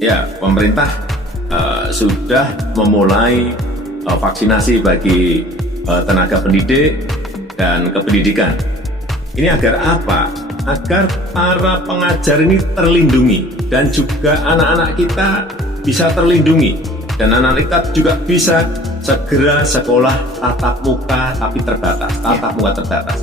Ya, pemerintah sudah memulai vaksinasi bagi tenaga pendidik dan kependidikan. Ini agar apa? Agar para pengajar ini terlindungi dan juga anak-anak kita bisa terlindungi dan anak-anak kita juga bisa segera sekolah tatap muka tapi terbatas, tatap muka terbatas.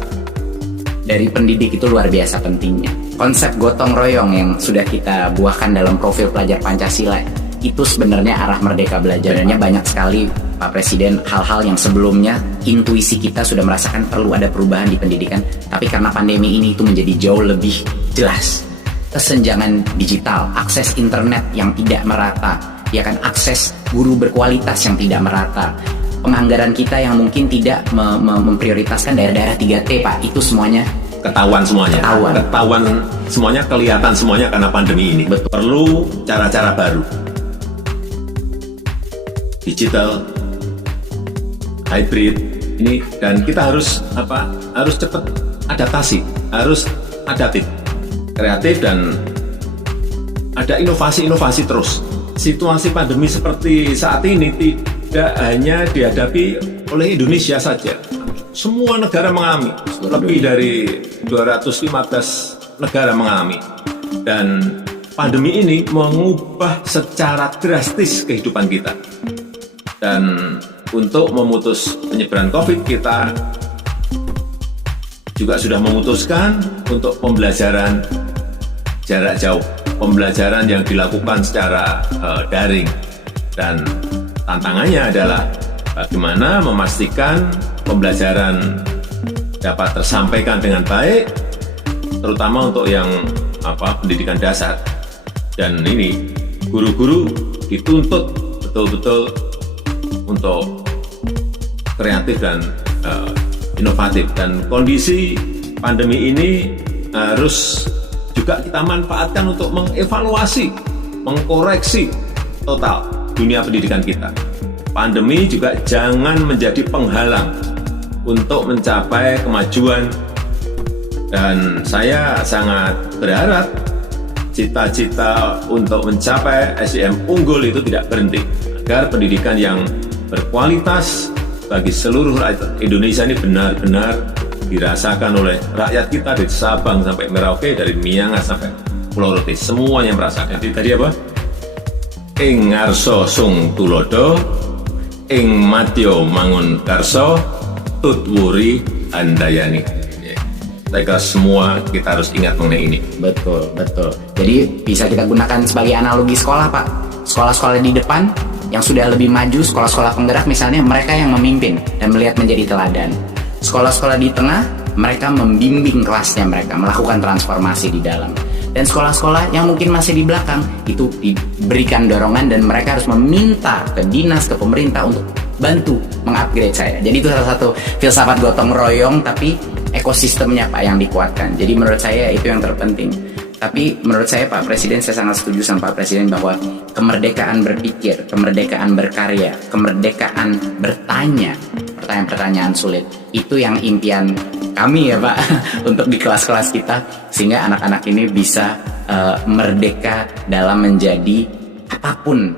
Dari pendidik itu luar biasa pentingnya. Konsep gotong royong yang sudah kita buahkan dalam profil pelajar Pancasila itu sebenarnya arah merdeka belajarnya banyak sekali Pak Presiden, hal-hal yang sebelumnya intuisi kita sudah merasakan perlu ada perubahan di pendidikan, tapi karena pandemi ini itu menjadi jauh lebih jelas. Kesenjangan digital, akses internet yang tidak merata, ya kan, akses guru berkualitas yang tidak merata, penganggaran kita yang mungkin tidak memprioritaskan daerah-daerah 3T Pak, itu semuanya ketahuan semuanya, kelihatan semuanya karena pandemi ini. Betul. Perlu cara-cara baru, digital, hybrid ini, dan kita harus cepat adaptasi, harus adaptif, kreatif, dan ada inovasi-inovasi terus. Situasi pandemi seperti saat ini tidak hanya dihadapi oleh Indonesia saja, semua negara mengalami, lebih dari 215 negara mengalami, dan pandemi ini mengubah secara drastis kehidupan kita. Dan untuk memutus penyebaran COVID, kita juga sudah memutuskan untuk pembelajaran jarak jauh, pembelajaran yang dilakukan secara daring. Dan tantangannya adalah bagaimana memastikan pembelajaran dapat tersampaikan dengan baik, terutama untuk yang pendidikan dasar. Dan ini guru-guru dituntut betul-betul untuk kreatif dan inovatif. Dan kondisi pandemi ini harus juga kita manfaatkan untuk mengevaluasi, mengkoreksi total dunia pendidikan kita. Pandemi juga jangan menjadi penghalang untuk mencapai kemajuan, dan saya sangat berharap cita-cita untuk mencapai SDM unggul itu tidak berhenti, agar pendidikan yang berkualitas bagi seluruh rakyat Indonesia ini benar-benar dirasakan oleh rakyat kita dari Sabang sampai Merauke, dari Miangas sampai Pulau Rote, semuanya merasakan. Jadi tadi apa? Ing ngarso sung tulodo, ing matyo mangun karso, tutwuri andayani. Saya kira semua kita harus ingat mengenai ini. Betul. Jadi bisa kita gunakan sebagai analogi sekolah Pak. Sekolah-sekolah di depan yang sudah lebih maju, sekolah-sekolah penggerak misalnya, mereka yang memimpin dan melihat menjadi teladan. Sekolah-sekolah di tengah, mereka membimbing kelasnya, mereka melakukan transformasi di dalam. Dan sekolah-sekolah yang mungkin masih di belakang, itu diberikan dorongan dan mereka harus meminta ke dinas, ke pemerintah untuk bantu mengupgrade saya. Jadi itu salah satu filsafat gotong royong, tapi ekosistemnya Pak yang dikuatkan. Jadi menurut saya itu yang terpenting. Tapi menurut saya Pak Presiden, saya sangat setuju sama Pak Presiden bahwa kemerdekaan berpikir, kemerdekaan berkarya, kemerdekaan bertanya, pertanyaan-pertanyaan sulit, itu yang impian kami ya Pak untuk di kelas-kelas kita, sehingga anak-anak ini bisa merdeka dalam menjadi apapun